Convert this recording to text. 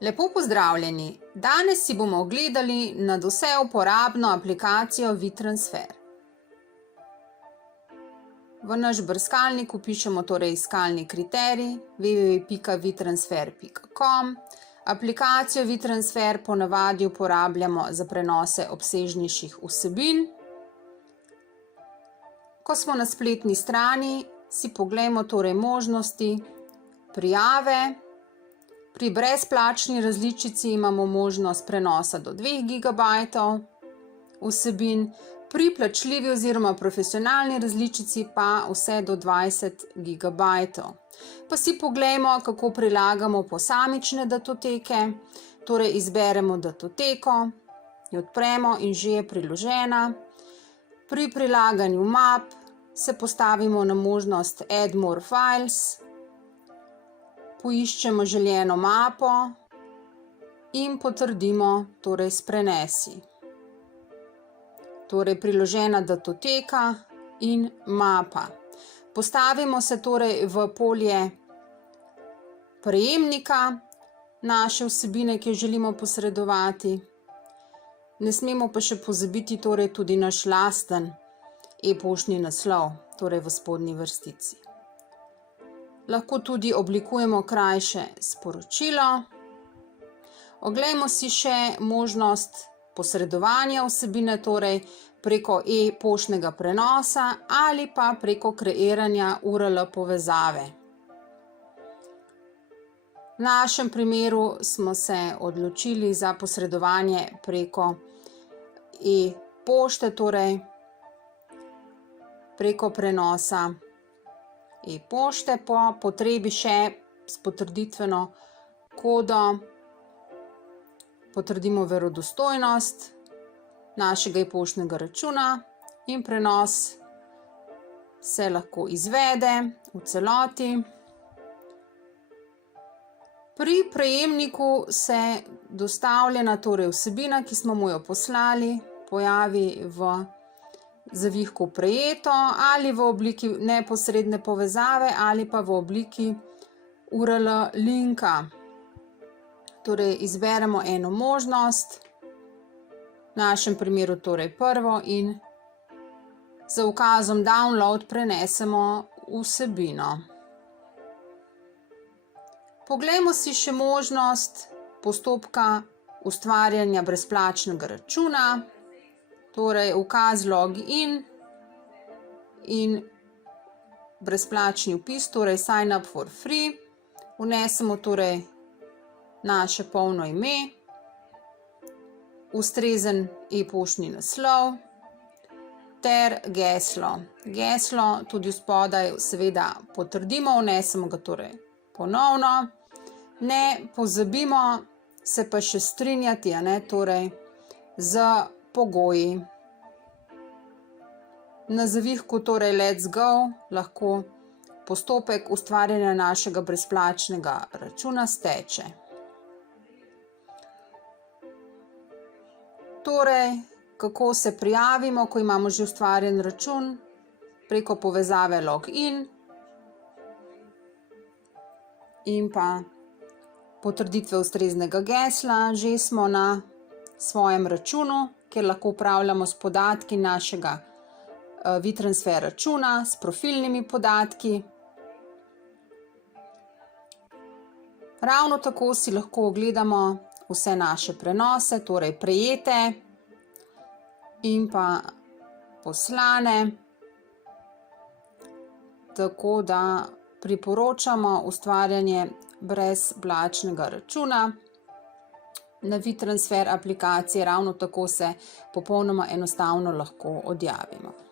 Lepo pozdravljeni! Danes si bomo ogledali nadvse uporabno aplikacijo WeTransfer. V naš brskalnik vpišemo torej iskalni kriterij www.wetransfer.com. Aplikacijo WeTransfer ponavadi uporabljamo za prenose obsežnejših vsebin. Ko smo na spletni strani, si poglejmo torej možnosti prijave. Pri brezplačni različici imamo možnost prenosa do 2 GB vsebin, pri plačljivi oziroma profesionalni različici pa vse do 20 GB. Pa si poglejmo, kako prilagamo posamične datoteke. Torej izberemo datoteko, jo odpremo in že je priložena. Pri prilaganju map se postavimo na možnost Add more files. Poiščemo željeno mapo in potrdimo torej s prenesi. Torej priložena datoteka in mapa. Postavimo se torej v polje prejemnika naše vsebine, ki jo želimo posredovati. Ne smemo pa še pozabiti torej tudi naš lasten e-poštni naslov, torej v spodnji vrstici. Lahko tudi oblikujemo krajše sporočilo. Oglejmo si še možnost posredovanja vsebine, torej preko e-poštnega prenosa ali pa preko kreiranja URL povezave. V našem primeru smo se odločili za posredovanje preko e-pošte, torej preko prenosa e-pošte, po potrebi še s potrditveno kodo potrdimo verodostojnost našega e-poštnega računa in prenos se lahko izvede v celoti. Pri prejemniku se dostavljena torej vsebina, ki smo mu jo poslali, pojavi v zavihku prejeto ali v obliki neposredne povezave ali pa v obliki URL linka. Torej izberemo eno možnost, v našem primeru torej prvo, in z ukazom download prenesemo vsebino. Poglejmo si še možnost postopka ustvarjanja brezplačnega računa. Torej ukaz login in brezplačni vpis, torej sign up for free. Vnesemo torej naše polno ime, ustrezen e-poštni naslov ter geslo. Geslo tudi spodaj seveda potrdimo, vnesemo ga torej ponovno. Ne pozabimo se pa še strinjati, torej z pogoji. Na zavihku torej let's go lahko postopek ustvarjanja našega brezplačnega računa steče. Torej, kako se prijavimo, ko imamo že ustvarjen račun? Preko povezave login in pa potrditve ustreznega gesla. Že smo na svojem računu, kjer lahko upravljamo s podatki našega WeTransfer računa, s profilnimi podatki. Ravno tako si lahko ogledamo vse naše prenose, torej prejete in pa poslane. Tako da priporočamo ustvarjanje brezplačnega računa na WeTransfer aplikaciji, ravno tako se popolnoma enostavno lahko odjavimo.